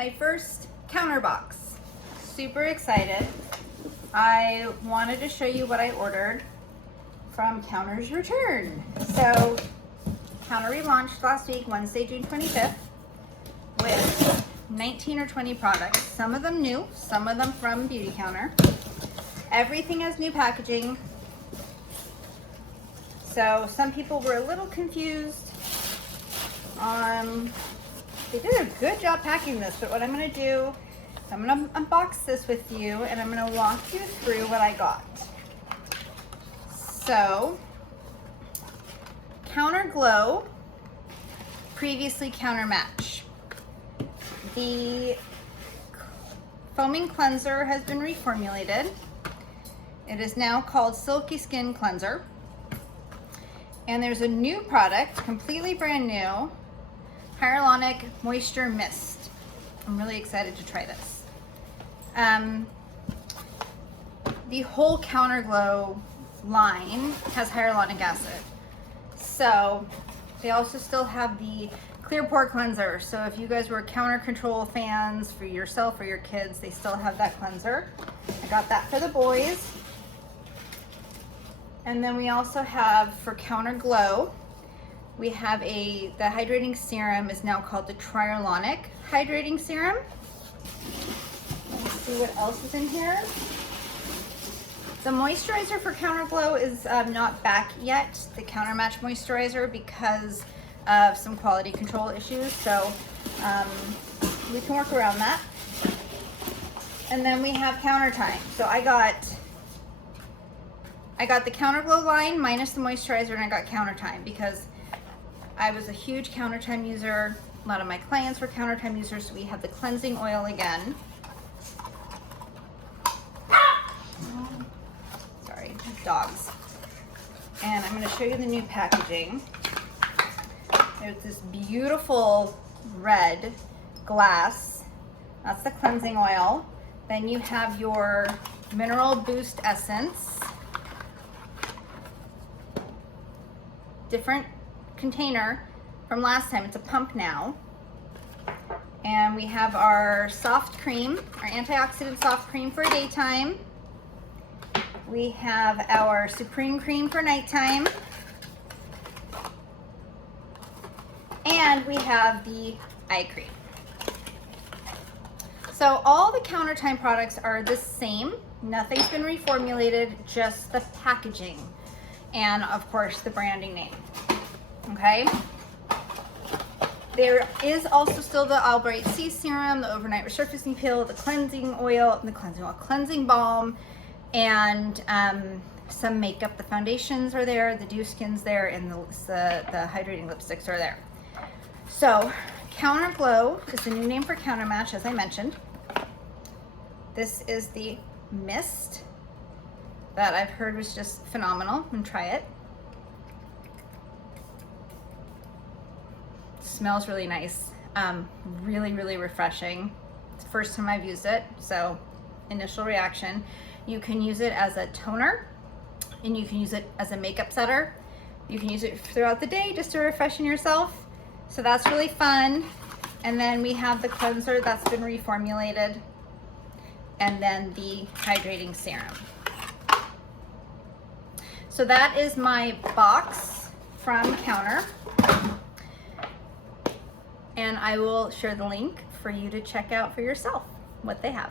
my first counter box. Super excited. I wanted to show you what I ordered from Counter's Return. So Counter relaunched last week, Wednesday, June 25th, with 19 or 20 products. Some of them new, some of them from Beauty Counter. Everything has new packaging. So some people were a little confused. They did a good job packing this, but what I'm gonna do, I'm gonna unbox this with you and I'm gonna walk you through what I got. So, Counter Glow, previously Counter Match. The foaming cleanser has been reformulated. It is now called Silky Skin Cleanser. And there's a new product, completely brand new, Hyaluronic Moisture Mist. I'm really excited to try this. The whole Counter Glow line has hyaluronic acid. So they also still have the clear pore cleanser. So if you guys were Counter Control fans for yourself or your kids, they still have that cleanser. I got that for the boys. And then we also have for Counter Glow, we have the hydrating serum is now called the Hyaluronic Hydrating Serum. Let's see what else is in here. The moisturizer for Counter Glow is not back yet, the Counter Match moisturizer, because of some quality control issues. So we can work around that. And then we have Counter Time. So I got the Counter Glow line minus the moisturizer, and I got Counter Time because I was a huge Counter Time user. A lot of my clients were Counter Time users, so we have the cleansing oil again. Sorry, dogs. And I'm going to show you the new packaging. There's this beautiful red glass. That's the cleansing oil. Then you have your Mineral Boost Essence. Different container from last time. It's a pump now. And we have our soft cream, our antioxidant soft cream for daytime. We have our Supreme Cream for nighttime. And we have the eye cream. So all the Counter Time products are the same. Nothing's been reformulated, just the packaging. And of course the branding name. Okay. There is also still the Albright C serum, the overnight resurfacing pill, the cleansing oil, cleansing balm, and some makeup. The foundations are there, the dew skin's there, and the hydrating lipsticks are there. So Counter Glow is the new name for Counter Match, as I mentioned. This is the mist that I've heard was just phenomenal. And try it. Smells really nice. Really, really refreshing. It's the first time I've used it, so initial reaction. You can use it as a toner, and you can use it as a makeup setter. You can use it throughout the day just to refreshen yourself. So that's really fun. And then we have the cleanser that's been reformulated, and then the hydrating serum. So that is my box from Counter. And I will share the link for you to check out for yourself what they have.